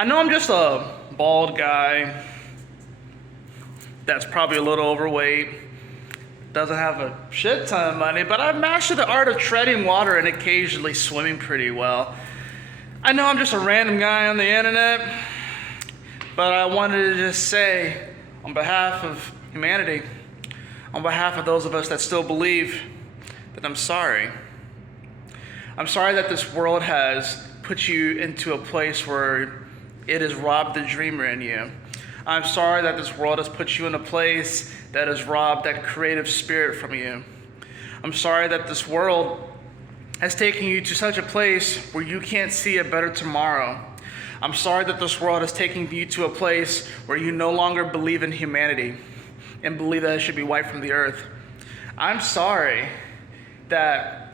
I know I'm just a bald guy that's probably a little overweight, doesn't have a shit ton of money, but I've mastered the art of treading water and occasionally swimming pretty well. I know I'm just a random guy on the internet, but I wanted to just say, on behalf of humanity, on behalf of those of us that still believe, that I'm sorry. I'm sorry that this world has put you into a place where it has robbed the dreamer in you. I'm sorry that this world has put you in a place that has robbed that creative spirit from you. I'm sorry that this world has taken you to such a place where you can't see a better tomorrow. I'm sorry that this world has taken you to a place where you no longer believe in humanity and believe that it should be wiped from the earth. I'm sorry that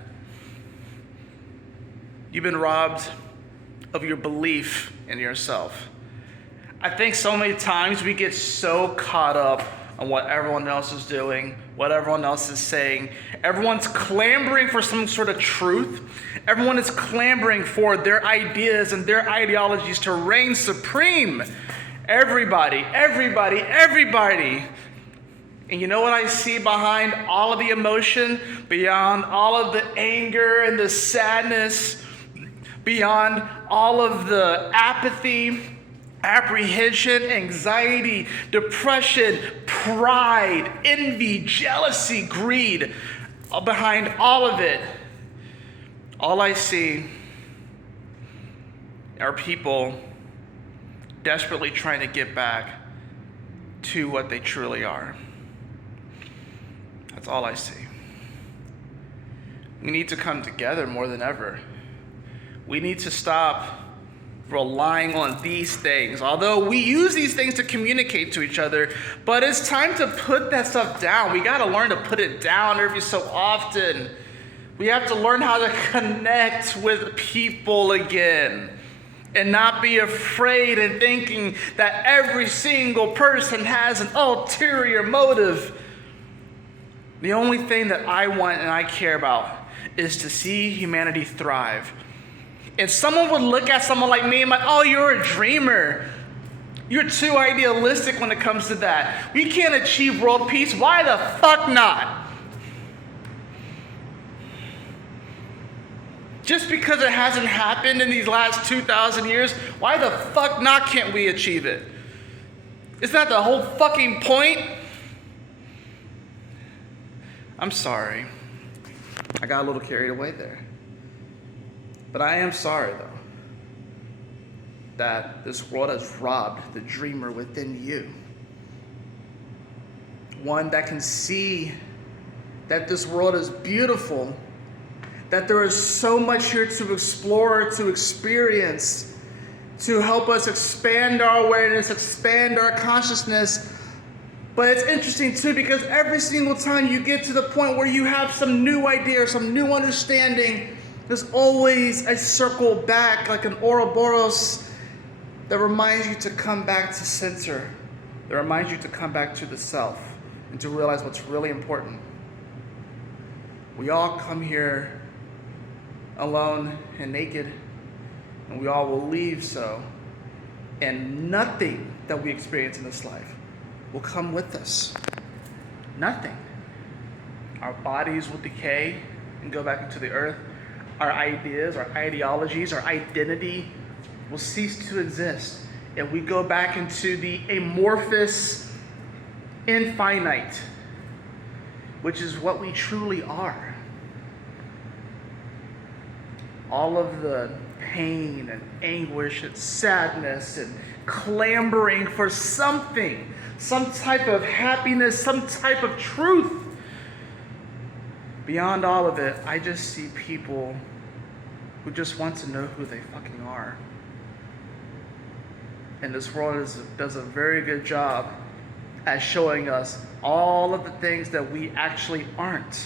you've been robbed of your belief in yourself. I think so many times we get so caught up on what everyone else is doing, what everyone else is saying. Everyone's clamoring for some sort of truth. Everyone is clamoring for their ideas and their ideologies to reign supreme. Everybody. And you know what I see behind all of the emotion, beyond all of the anger and the sadness, beyond all of the apathy, apprehension, anxiety, depression, pride, envy, jealousy, greed, behind all of it, all I see are people desperately trying to get back to what they truly are. That's all I see. We need to come together more than ever. We need to stop relying on these things. Although we use these things to communicate to each other, but it's time to put that stuff down. We got to learn to put it down every so often. We have to learn how to connect with people again and not be afraid and thinking that every single person has an ulterior motive. The only thing that I want and I care about is to see humanity thrive. If someone would look at someone like me and like, oh, you're a dreamer. You're too idealistic when it comes to that. We can't achieve world peace. Why the fuck not? Just because it hasn't happened in these last 2,000 years, why the fuck not can't we achieve it? Isn't that the whole fucking point? I'm sorry. I got a little carried away there. But I am sorry, though, that this world has robbed the dreamer within you. One that can see that this world is beautiful, that there is so much here to explore, to experience, to help us expand our awareness, expand our consciousness. But it's interesting, too, because every single time you get to the point where you have some new idea or some new understanding, there's always a circle back, like an Ouroboros, that reminds you to come back to center, that reminds you to come back to the self, and to realize what's really important. We all come here alone and naked, and we all will leave so, and nothing that we experience in this life will come with us. Nothing. Our bodies will decay and go back into the earth. Our ideas, our ideologies, our identity will cease to exist. And we go back into the amorphous infinite, which is what we truly are. All of the pain and anguish and sadness and clamoring for something, some type of happiness, some type of truth. Beyond all of it, I just see people who just want to know who they fucking are. And this world does a very good job at showing us all of the things that we actually aren't.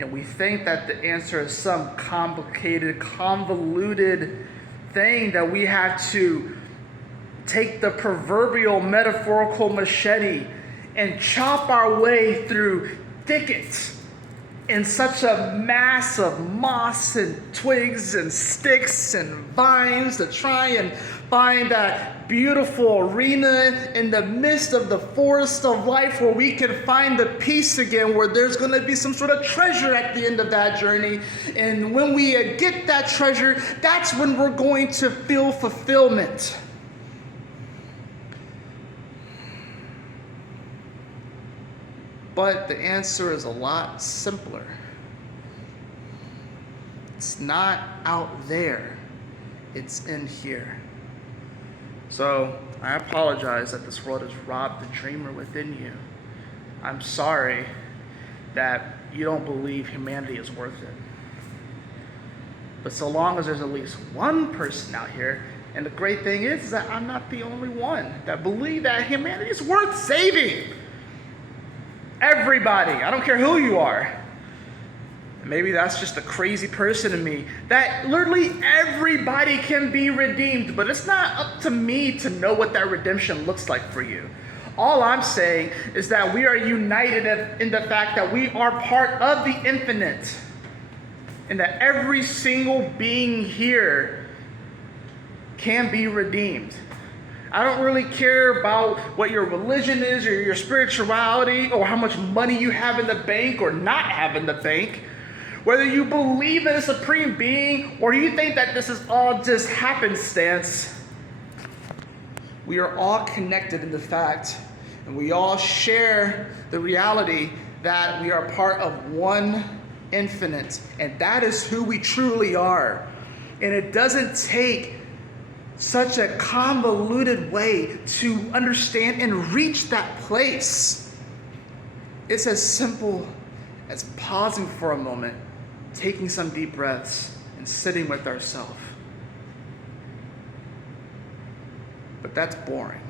And we think that the answer is some complicated, convoluted thing that we have to take the proverbial metaphorical machete and chop our way through thickets in such a mass of moss and twigs and sticks and vines to try and find that beautiful arena in the midst of the forest of life where we can find the peace again, where there's going to be some sort of treasure at the end of that journey. And when we get that treasure, that's when we're going to feel fulfillment. But the answer is a lot simpler. It's not out there, it's in here. So I apologize that this world has robbed the dreamer within you. I'm sorry that you don't believe humanity is worth it. But so long as there's at least one person out here, and the great thing is that I'm not the only one that believe that humanity is worth saving. Everybody, I don't care who you are. Maybe that's just a crazy person in me. That literally everybody can be redeemed, but it's not up to me to know what that redemption looks like for you. All I'm saying is that we are united in the fact that we are part of the infinite, and that every single being here can be redeemed. I don't really care about what your religion is or your spirituality or how much money you have in the bank or not have in the bank. Whether you believe in a supreme being or you think that this is all just happenstance, we are all connected in the fact, and we all share the reality that we are part of one infinite, and that is who we truly are. And it doesn't take such a convoluted way to understand and reach that place. It's as simple as pausing for a moment, taking some deep breaths, and sitting with ourselves. But that's boring.